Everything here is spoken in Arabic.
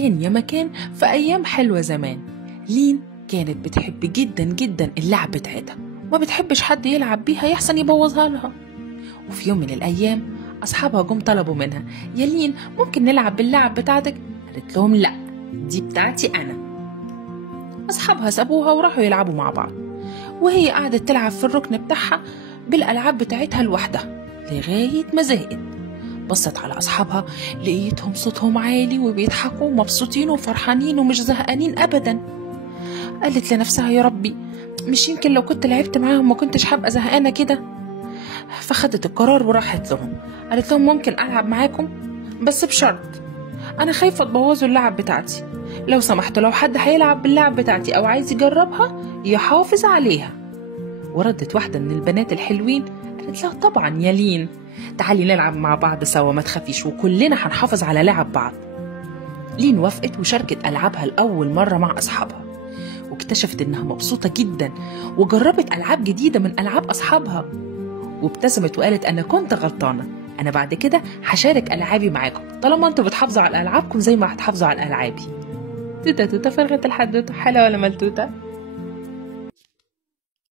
كان يا مكان في أيام حلوة زمان، لين كانت بتحب جدا جدا اللعب بتاعتها، ما بتحبش حد يلعب بيها يحسن يبوظها لها. وفي يوم من الأيام أصحابها جم طلبوا منها: يا لين ممكن نلعب باللعب بتاعتك؟ قالت لهم لأ، دي بتاعتي أنا. أصحابها سابوها وراحوا يلعبوا مع بعض، وهي قعدت تلعب في الركن بتاعها بالألعاب بتاعتها لوحدها لغاية ما زهقت. بصت على أصحابها لقيتهم صوتهم عالي وبيضحكوا ومبسوطين وفرحانين ومش زهقانين أبدا. قالت لنفسها: يا ربي، مش يمكن لو كنت لعبت معاهم ما كنتش هبقى زهقانة كده؟ فخدت القرار وراحت لهم، قالت لهم: ممكن ألعب معاكم بس بشرط، أنا خايفة تبوظوا اللعب بتاعتي، لو سمحتوا لو حد هيلعب باللعب بتاعتي أو عايز يجربها يحافظ عليها. وردت واحدة من البنات الحلوين قالت لها: طبعا يا لين، تعالي نلعب مع بعض سوا، ما تخافيش وكلنا هنحافظ على لعب بعض. لين وافقت وشاركت ألعابها لأول مرة مع أصحابها، واكتشفت إنها مبسوطة جدا وجربت ألعاب جديدة من ألعاب أصحابها، وابتسمت وقالت: أنا كنت غلطانة، أنا بعد كده هشارك ألعابي معاكم طالما أنتوا بتحافظوا على ألعابكم زي ما هتحافظوا على ألعابي. توتة توتة فرغت الحدوتة، حلوة ولا ملتوتة؟